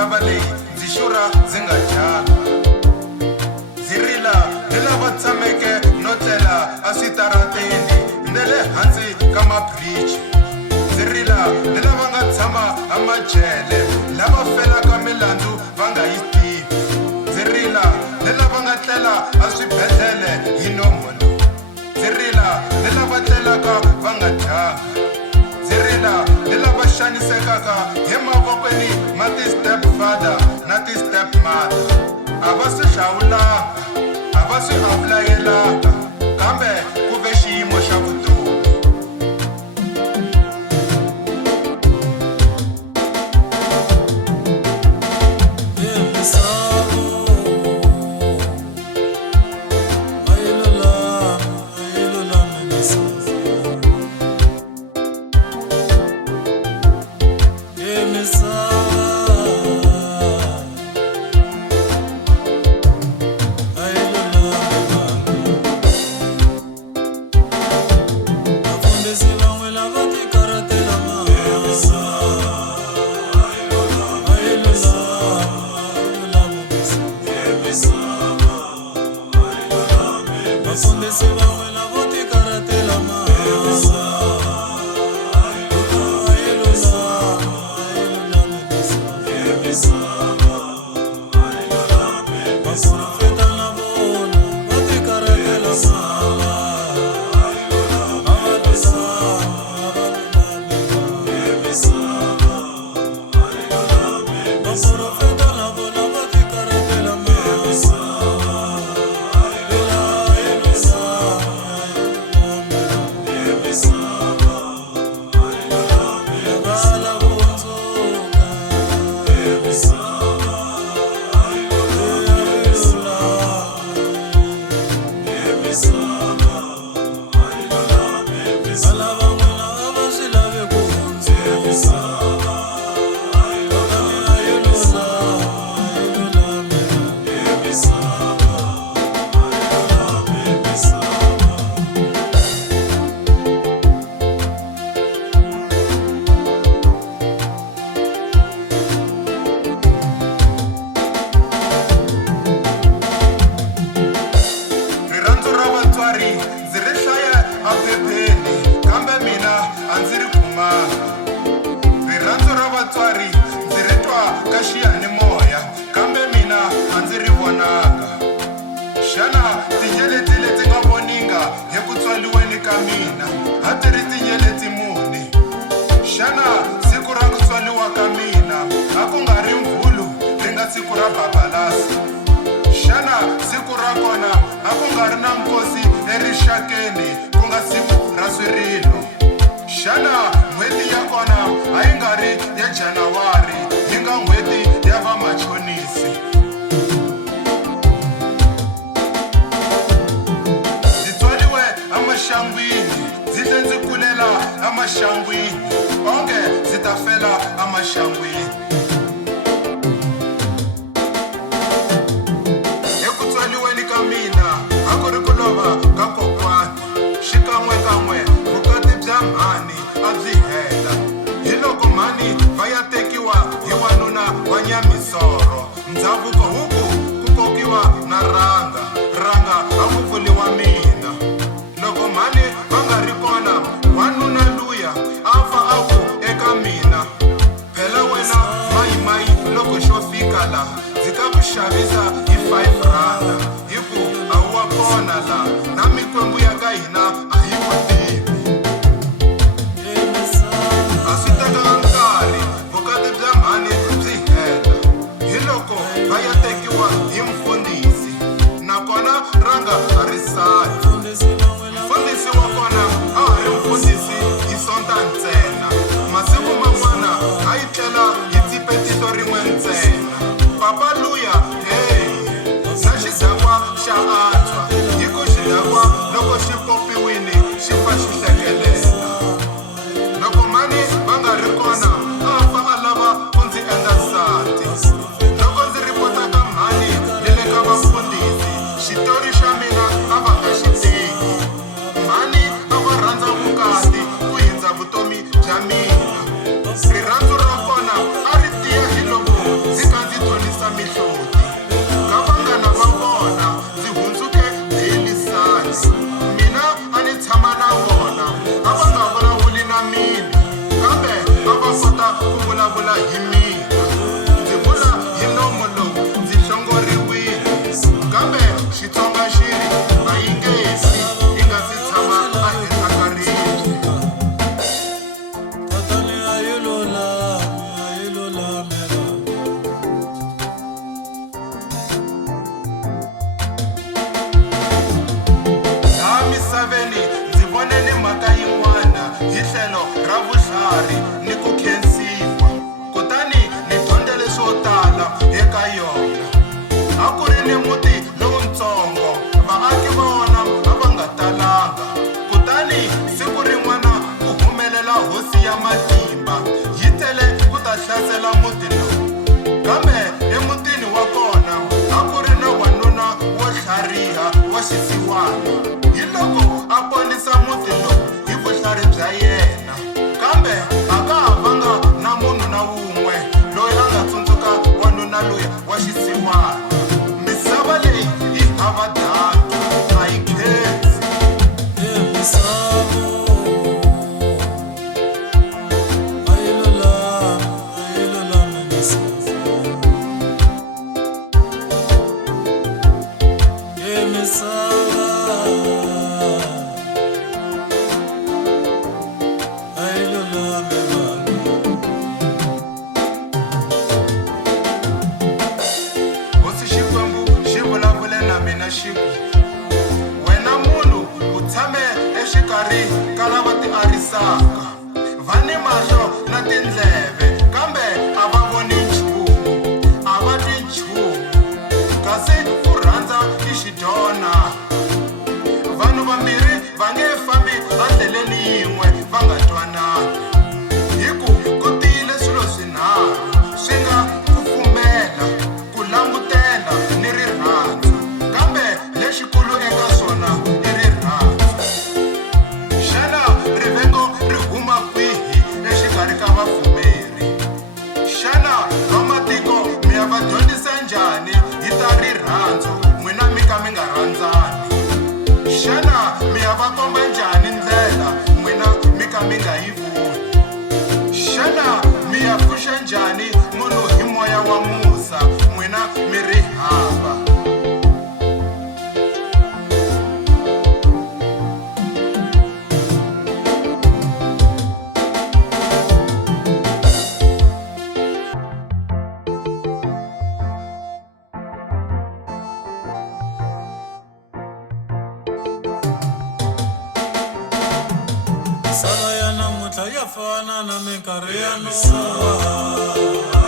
misava leyi ndzi xurha ndzi nga dyanga. Ndzi rila ni lava tshameke no tlela aswitarateni ni le hansi ka mabridge. Ndzi rila ni lava nga tshama amajele lava felaka milandzu va nga yi tivi. Ndzi rila ni lava nga tlela aswibedhlele hi nomo lowu. Ndzi rila ni lava tlelaka va nga dyanga. Ndzi rila ni lava xanisekaka hi mavokweni ma ti-step father na ti-step mother. A va swi hlawulanga, a va swi apulayelanga, kambe ku ve xiyimo xa vutomi. Rirhandzu ra kona a ri tiya hi loko ndzi exikarhi ka lava ti arisaka va ni mahlo na tindleve kambe a va voni nchumu a va twi nchumu kasi ku rhandza i xidona vanhu vambirhi va nge fambi endleleni yin'we va nga twanani hi ku tiyile swilo swinharhu swi nga ku pfumela ku langutela ni rirhandzu kambe lexikulu eka swona i rirhandzu xana rivengo ri huma kwihi exikarhi ka vapfumeri xana vamatiko mi ya va dyondzisa njhani hi ta rirhandzu n'wina mi ka mi nga rhandzani xana mi ya va komba njhani ndlela n'wina mi ka mi nga yi voni xana mi ya pfuxa njhani munhu hi moya wa musa n'wina mi ri hava Sala ya namuntlha ya fana na minkarhi ya Noha.